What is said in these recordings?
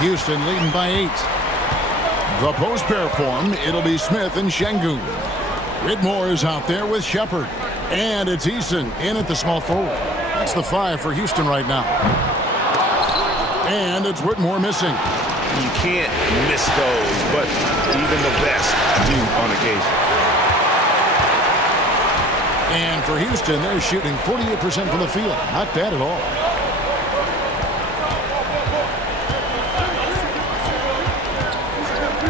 Houston leading by 8. The post pair form, it'll be Smith and Şengün. Whitmore is out there with Shepard. And it's Eason in at the small forward. That's the 5 for Houston right now. And it's Whitmore missing. You can't miss those, but even the best do on occasion. And for Houston, they're shooting 48% from the field. Not bad at all.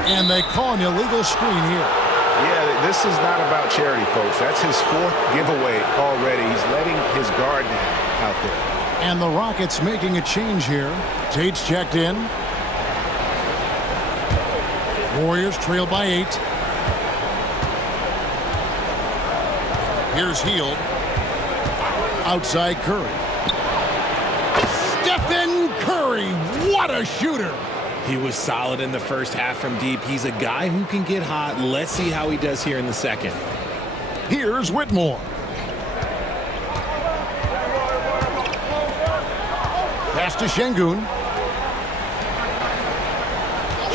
And they call an illegal screen here. Yeah, this is not about charity, folks. That's his 4th giveaway already. He's letting his guard down out there. And the Rockets making a change here. Tate's checked in. Warriors trail by 8. Here's Hield. Outside Curry. Stephen Curry, what a shooter! He was solid in the first half from deep. He's a guy who can get hot. Let's see how he does here in the second. Here's Whitmore. Pass to Şengün.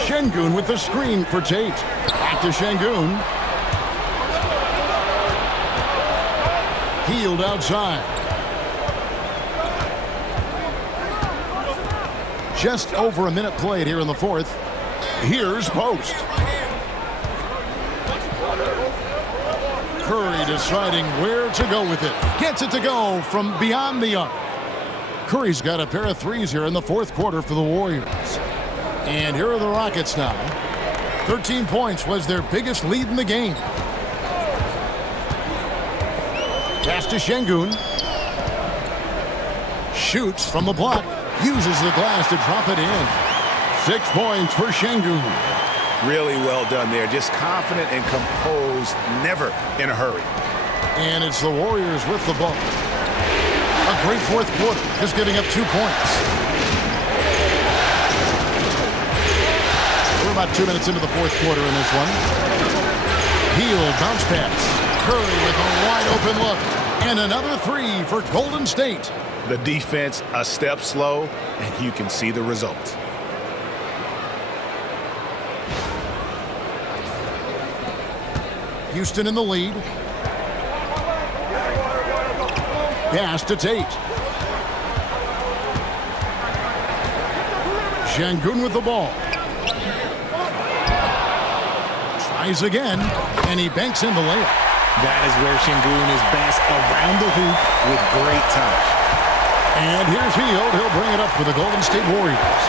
Şengün with the screen for Tate. Back to Şengün. Hield outside. Just over a minute played here in the 4th. Here's Post. Curry deciding where to go with it. Gets it to go from beyond the arc. Curry's got a pair of threes here in the 4th quarter for the Warriors. And here are the Rockets now. 13 points was their biggest lead in the game. Pass to Şengün. Shoots from the block. Uses the glass to drop it in. 6 points for Şengün. Really well done there. Just confident and composed, never in a hurry. And it's the Warriors with the ball. A great 4th quarter, just giving up 2 points. We're about 2 minutes into the 4th quarter in this one. Hield, bounce pass. Curry with a wide open look. And another 3 for Golden State. The defense a step slow, and you can see the result. Houston in the lead. Pass to Tate. Şengün with the ball. Tries again, and he banks in the layup. That is where Şengün is best, around the hoop with great touch. And here's Hield. He'll bring it up for the Golden State Warriors.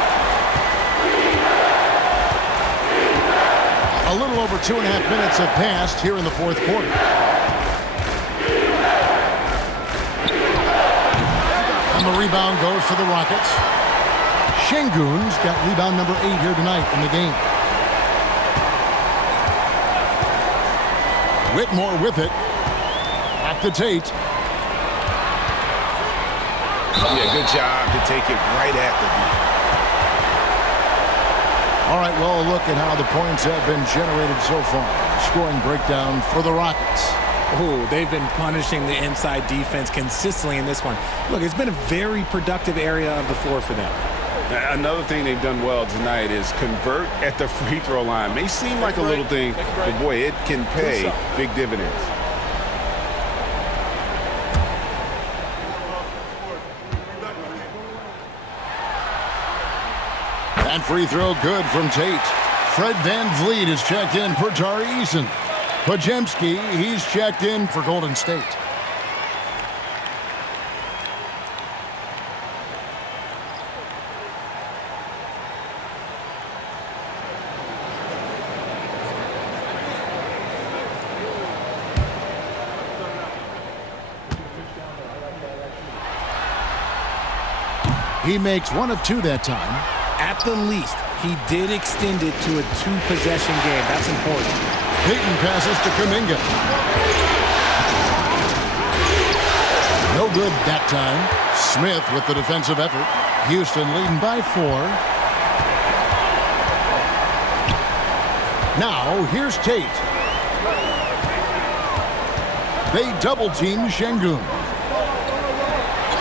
A little over 2.5 minutes have passed here in the 4th quarter. And the rebound goes to the Rockets. Şengün's got rebound number 8 here tonight in the game. Whitmore with it. At the Tate. Yeah, good job to take it right at the beat. All right, well, look at how the points have been generated so far. Scoring breakdown for the Rockets. Oh, they've been punishing the inside defense consistently in this one. Look, it's been a very productive area of the floor for them. Another thing they've done well tonight is convert at the free throw line. May seem like a little thing, but boy, it can pay big dividends. And free throw good from Tate. Fred VanVleet is checked in for Tari Eason. Podziemski, he's checked in for Golden State. He makes 1 of 2 that time. At the least, he did extend it to a 2-possession game. That's important. Payton passes to Kuminga. No good that time. Smith with the defensive effort. Houston leading by 4. Now, here's Tate. They double-team Şengün.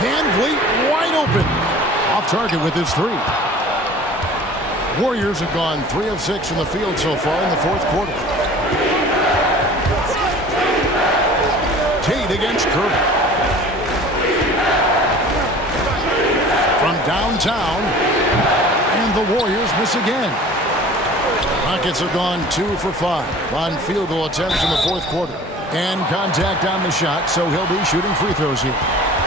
VanVleet wide open. Off target with his 3. Warriors have gone 3 of 6 from the field so far in the fourth quarter. Tate against Curry. From downtown, and the Warriors miss again. Rockets have gone 2 for 5 on field goal attempts in the fourth quarter. And contact on the shot, so he'll be shooting free throws here.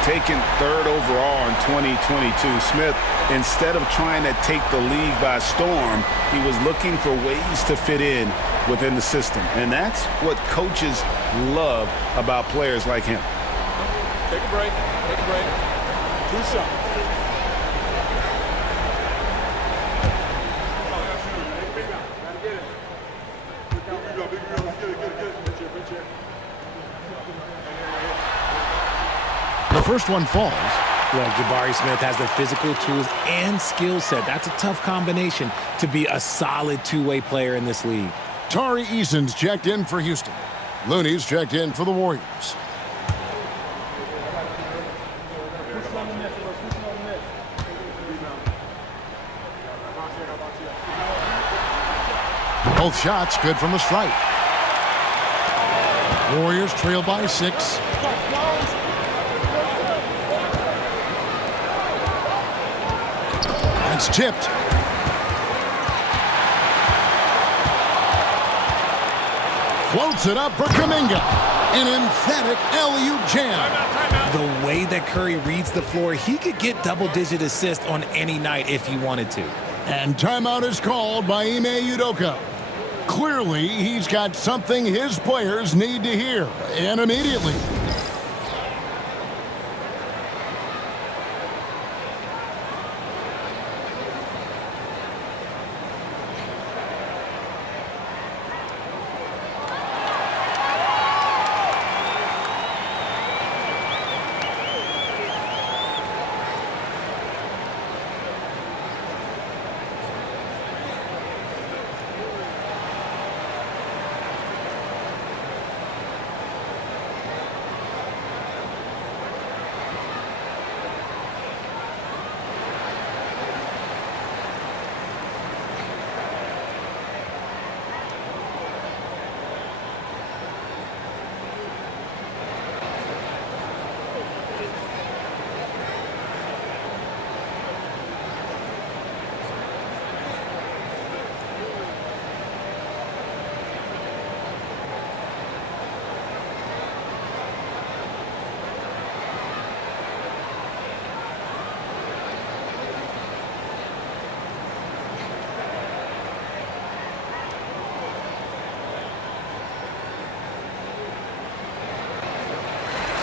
Taken 3rd overall in 2022, Smith, instead of trying to take the league by storm, he was looking for ways to fit in within the system. And that's what coaches love about players like him. Take a break. Take a break. 2 shots. The first one falls. Look, Jabari Smith has the physical tools and skill set. That's a tough combination to be a solid two-way player in this league. Tari Eason's checked in for Houston. Looney's checked in for the Warriors. Both shots good from the stripe. Warriors trail by 6. It's tipped. Floats it up for Kuminga. An emphatic alley-oop jam. The way that Curry reads the floor, he could get double-digit assists on any night if he wanted to. And timeout is called by Ime Udoka. Clearly, he's got something his players need to hear, and immediately.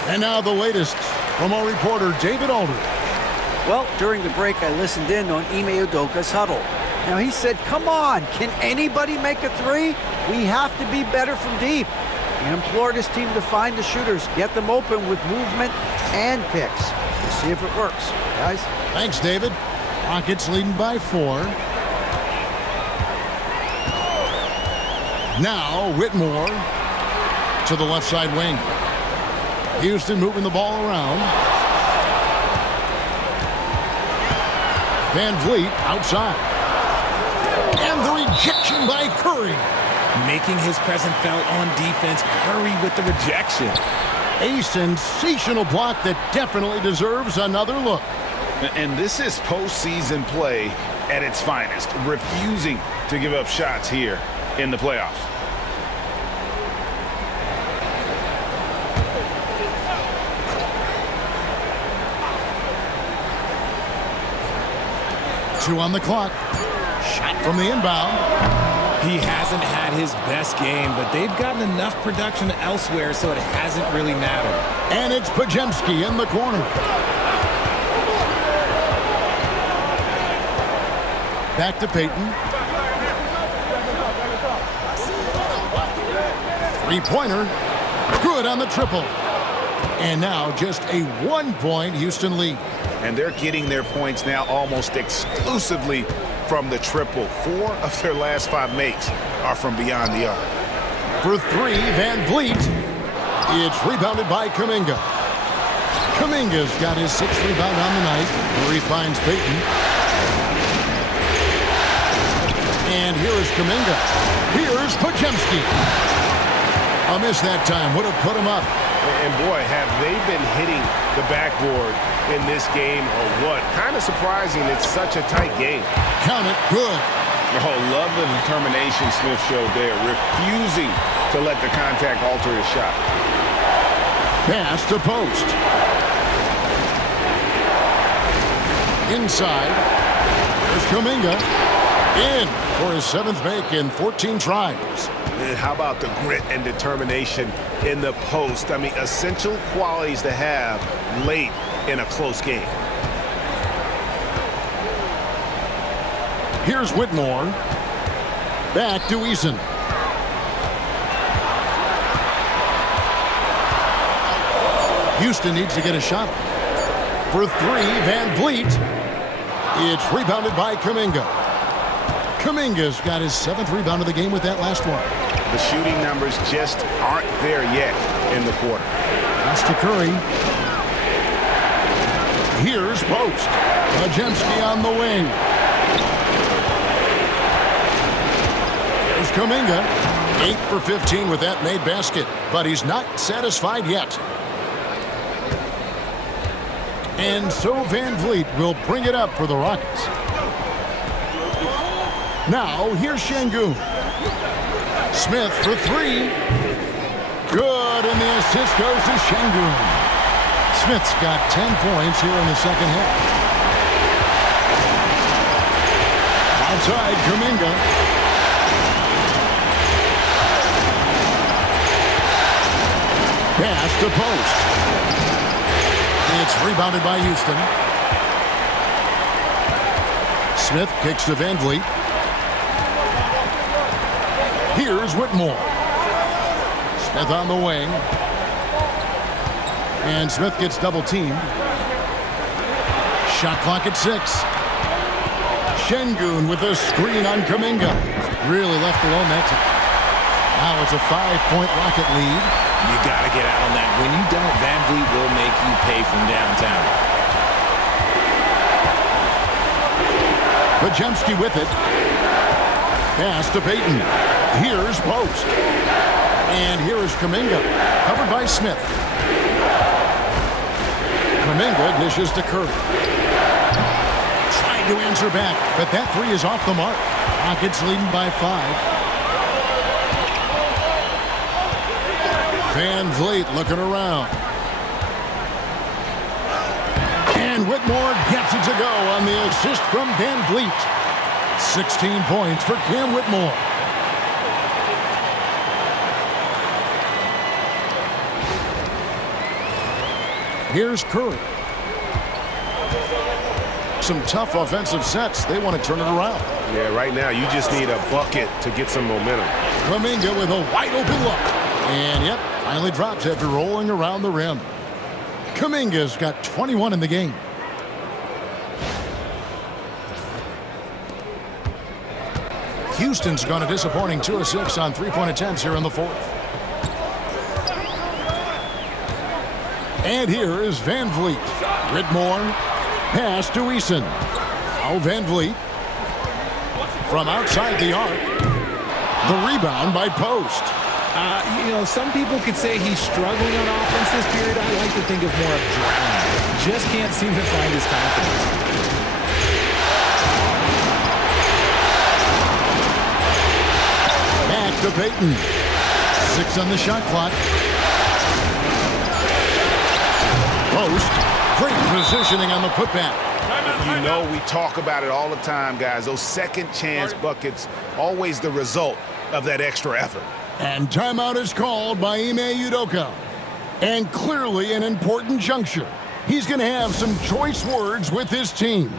And now the latest from our reporter, David Aldridge. Well, during the break, I listened in on Ime Udoka's huddle. Now, he said, come on, can anybody make a three? We have to be better from deep. He implored his team to find the shooters, get them open with movement and picks. We'll see if it works, guys. Thanks, David. Rockets leading by 4. Now, Whitmore to the left side wing. Houston moving the ball around. Van Vliet outside. And the rejection by Curry. Making his presence felt on defense. Curry with the rejection. A sensational block that definitely deserves another look. And this is postseason play at its finest, refusing to give up shots here in the playoffs. Two on the clock. Shot from the inbound. He hasn't had his best game, but they've gotten enough production elsewhere, so it hasn't really mattered. And it's Pajemski in the corner. Back to Payton. Three-pointer. Good on the triple. And now just a 1-point Houston lead. And they're getting their points now almost exclusively from the triple. 4 of their last 5 makes are from beyond the arc. For 3, Van Vliet. It's rebounded by Kuminga. Kuminga's got his 6th rebound on the night, where he finds Payton. And here is Kuminga. Here's Podziemski. A miss that time. Would have put him up. And boy, have they been hitting the backboard in this game or what? Kind of surprising. It's such a tight game. Count it. Good. Oh, love the determination Smith showed there, refusing to let the contact alter his shot. Pass to Post. Inside. There's Kuminga. In for his 7th make in 14 tries. And how about the grit and determination in the post? I mean, essential qualities to have late in a close game. Here's Whitmore. Back to Eason. Houston needs to get a shot off. For 3, Van Vliet. It's rebounded by Kuminga. Kuminga's got his 7th rebound of the game with that last one. The shooting numbers just aren't there yet in the quarter. Pass to Curry. Here's Post. Podziemski on the wing. There's Kuminga. 8 for 15 with that made basket, but he's not satisfied yet. And so Van Vliet will bring it up for the Rockets. Now, here's Şengün. Smith for 3. Good, and the assist goes to Şengün. Smith's got 10 points here in the second half. Outside, Kuminga. Pass to Post. It's rebounded by Houston. Smith kicks to Van Vliet. Here's Whitmore. Smith on the wing. And Smith gets double-teamed. Shot clock at 6. Şengün with a screen on Kuminga. Really left alone that time. Now it's a 5-point Rocket lead. You got to get out on that. When you don't, Van Vliet will make you pay from downtown. Podziemski with it. Pass to Payton. Here's Post. And here is Kuminga. Covered by Smith. Kuminga dishes to Curry. Trying to answer back, but that 3 is off the mark. Rockets leading by 5. Van Vliet looking around. And Whitmore gets it to go on the assist from Van Vliet. 16 points for Cam Whitmore. Here's Curry. Some tough offensive sets. They want to turn it around. Yeah, right now you just need a bucket to get some momentum. Kuminga with a wide open look. And yep, finally drops after rolling around the rim. Kuminga's got 21 in the game. Houston's gone a disappointing 2 of 6 on 3-point attempts here in the 4th. And here is Van Vliet. Whitmore. Pass to Eason. Now Van Vliet. From outside the arc. The rebound by Post. Some people could say he's struggling on offense this period. I like to think of more of drowning. Just can't seem to find his confidence. Back to Payton. 6 on the shot clock. Post. Great positioning on the putback. You know we talk about it all the time, guys. Those second chance buckets, always the result of that extra effort. And timeout is called by Ime Udoka. And clearly an important juncture. He's going to have some choice words with his team.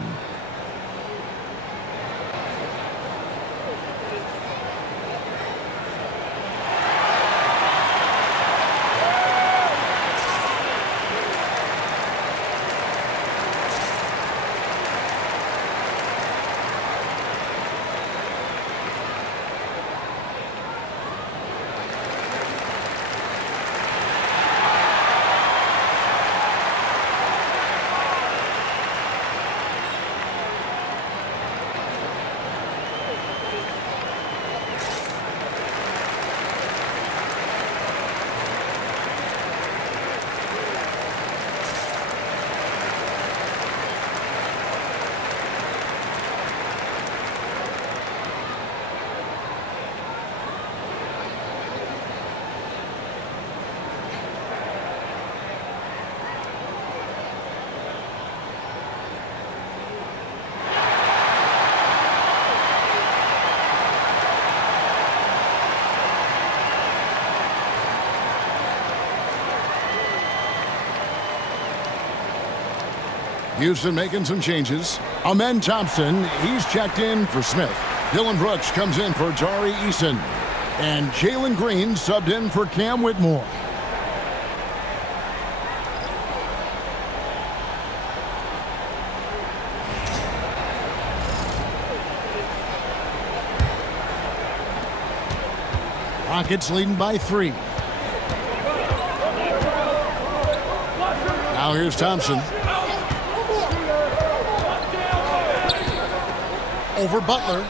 Houston making some changes. Amen Thompson, he's checked in for Smith. Dylan Brooks comes in for Jari Eason. And Jalen Green subbed in for Cam Whitmore. Rockets leading by 3. Now here's Thompson. Over Butler.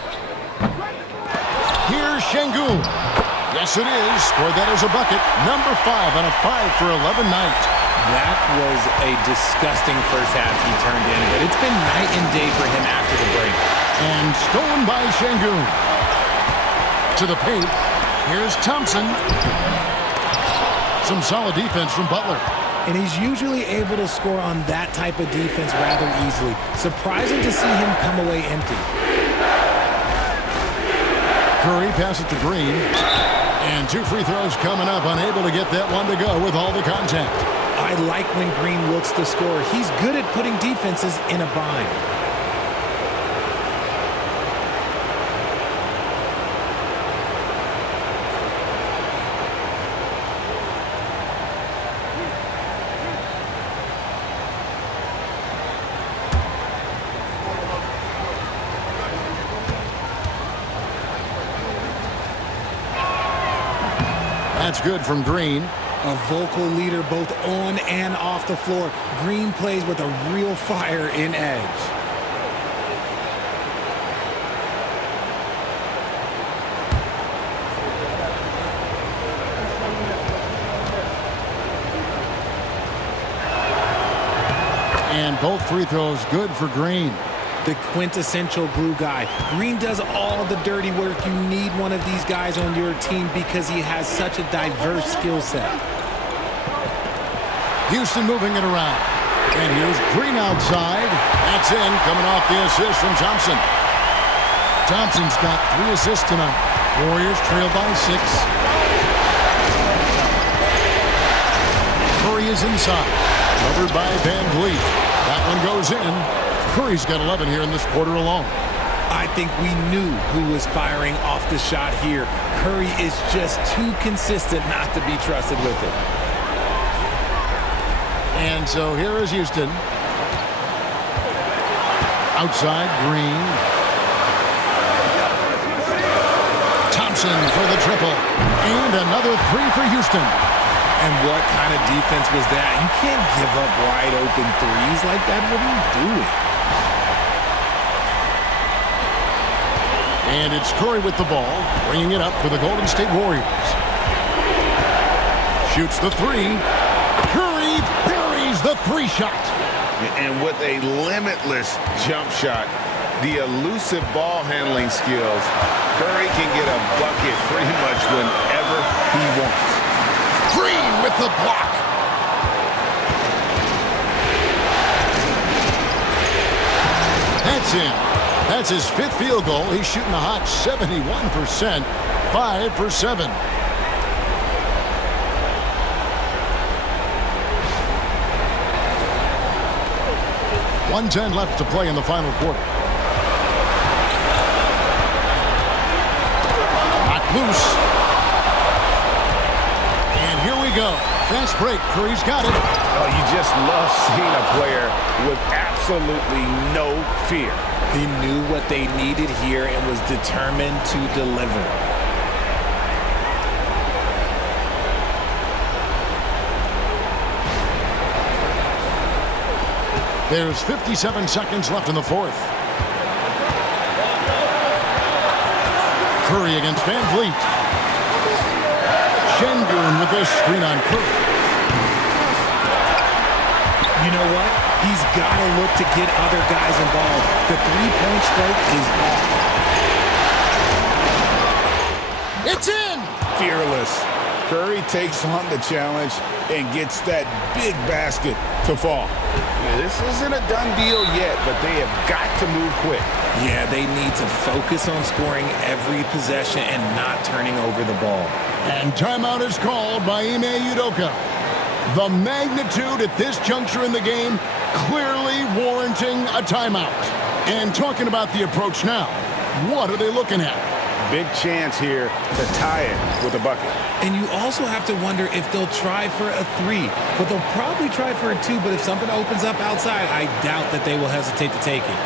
Here's Şengün. Yes, it is. Scored that as a bucket. Number 5 on a 5 for 11 night. That was a disgusting first half he turned in, but it's been night and day for him after the break. And stolen by Şengün. To the paint. Here's Thompson. Some solid defense from Butler. And he's usually able to score on that type of defense rather easily. Surprising to see him come away empty. Curry passes it to Green. And 2 free throws coming up. Unable to get that one to go with all the contact. I like when Green looks to score. He's good at putting defenses in a bind. That's good from Green. A vocal leader both on and off the floor. Green plays with a real fire in edge. And both free throws good for Green. The quintessential glue guy. Green does all the dirty work. You need one of these guys on your team because he has such a diverse skill set. Houston moving it around. And here's Green outside. That's in, coming off the assist from Thompson. Thompson's got 3 assists tonight. Warriors trail by 6. Curry is inside. Covered by Van Vliet. That one goes in. Curry's got 11 here in this quarter alone. I think we knew who was firing off the shot here. Curry is just too consistent not to be trusted with it. And so here is Houston. Outside, Green. Thompson for the triple. And another 3 for Houston. And what kind of defense was that? You can't give up wide open threes like that. What are you doing? And it's Curry with the ball, bringing it up for the Golden State Warriors. Shoots the 3. Curry buries the 3 shot. And with a limitless jump shot, the elusive ball handling skills, Curry can get a bucket pretty much whenever he wants. Green with the block. That's in. That's his 5th field goal. He's shooting a hot 71%, 5 for 7. .110 left to play in the final quarter. Knocked loose. And here we go. Fast break. Curry's got it. Oh, you just love seeing a player with absolutely no fear. He knew what they needed here and was determined to deliver. There's 57 seconds left in the 4th. Curry against Van Vliet. Şengün with the screen on Curry. You know what? He's got to look to get other guys involved. The three-point stroke is off. It's in! Fearless. Curry takes on the challenge and gets that big basket to fall. This isn't a done deal yet, but they have got to move quick. Yeah, they need to focus on scoring every possession and not turning over the ball. And timeout is called by Ime Udoka. The magnitude at this juncture in the game clearly warranting a timeout. And talking about the approach now, what are they looking at? Big chance here to tie it with a bucket. And you also have to wonder if they'll try for a 3. But they'll probably try for a 2. But if something opens up outside, I doubt that they will hesitate to take it.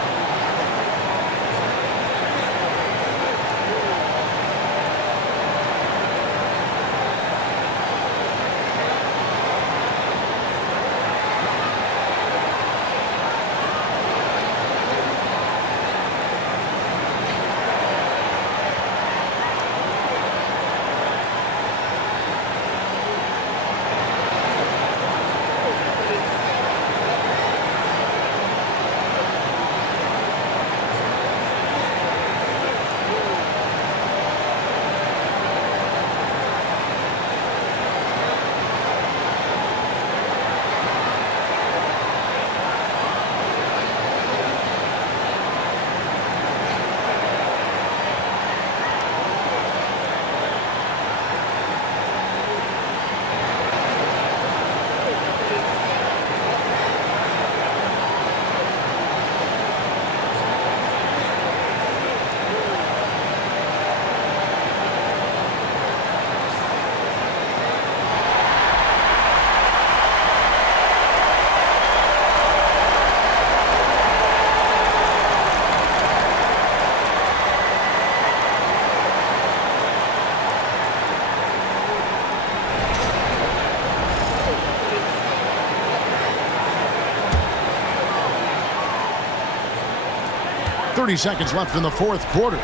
Seconds left in the fourth quarter.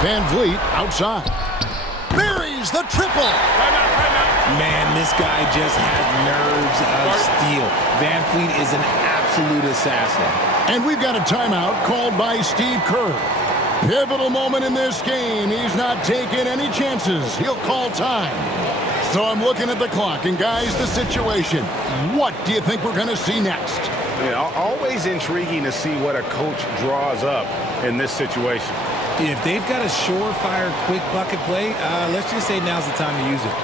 Van Vliet outside. Buries the triple. Timeout. Man, this guy just had nerves of steel. Van Vliet is an absolute assassin. And we've got a timeout called by Steve Kerr. Pivotal moment in this game. He's not taking any chances. He'll call time. So I'm looking at the clock, and guys, the situation. What do you think we're going to see next? Yeah, always intriguing to see what a coach draws up in this situation. If they've got a surefire quick bucket play, let's just say now's the time to use it.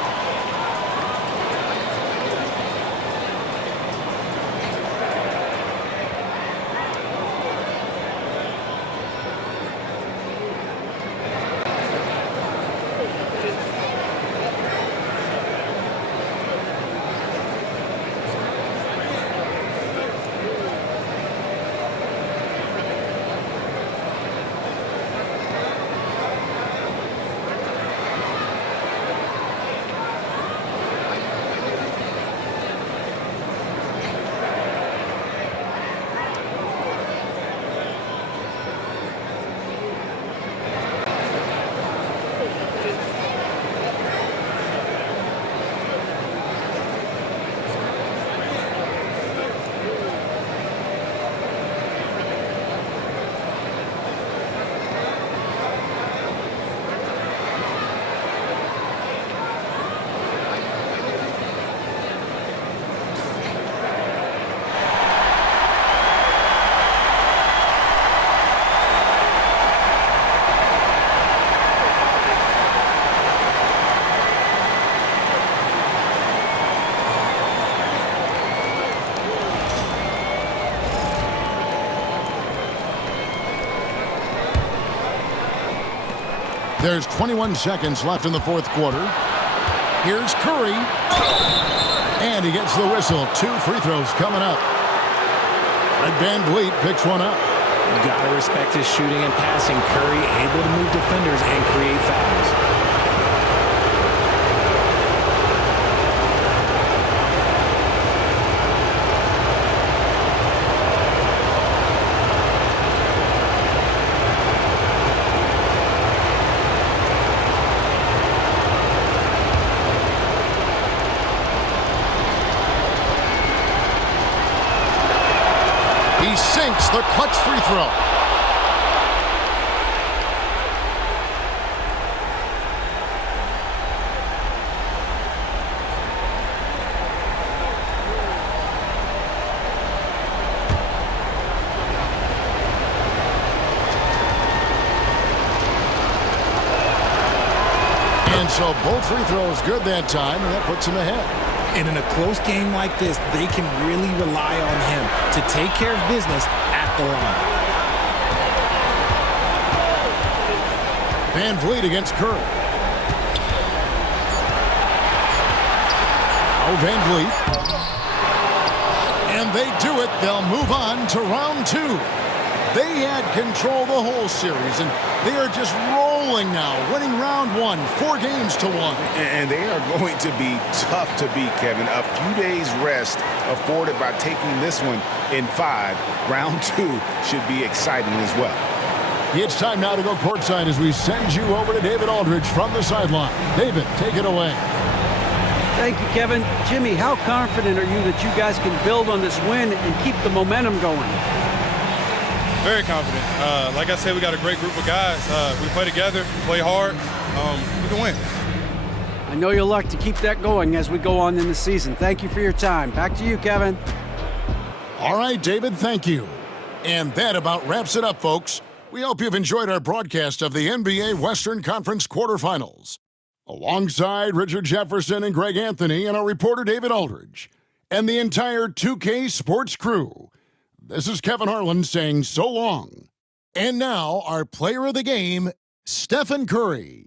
There's 21 seconds left in the fourth quarter. Here's Curry. And he gets the whistle. 2 free throws coming up. Fred VanVleet picks one up. Gotta respect his shooting and passing. Curry able to move defenders and create fouls. He sinks the clutch free throw. And so both free throws good that time, and that puts him ahead. And in a close game like this, they can really rely on him to take care of business at the line. Van Vliet against Curry. Now Van Vliet. And they do it. They'll move on to round 2. They had control the whole series, and they are just rolling now, winning round 1, 4-1. And they are going to be tough to beat, Kevin. A few days rest afforded by taking this one in 5. Round 2 should be exciting as well. It's time now to go courtside as we send you over to David Aldridge from the sideline. David, take it away. Thank you, Kevin. Jimmy, how confident are you that you guys can build on this win and keep the momentum going? Very confident. Like I said, we got a great group of guys. We play together, play hard. We can win. I know you'll like to keep that going as we go on in the season. Thank you for your time. Back to you, Kevin. All right, David, thank you. And that about wraps it up, folks. We hope you've enjoyed our broadcast of the NBA Western Conference quarterfinals. Alongside Richard Jefferson and Greg Anthony and our reporter David Aldridge and the entire 2K Sports crew, this is Kevin Harlan saying so long. And now, our player of the game, Stephen Curry.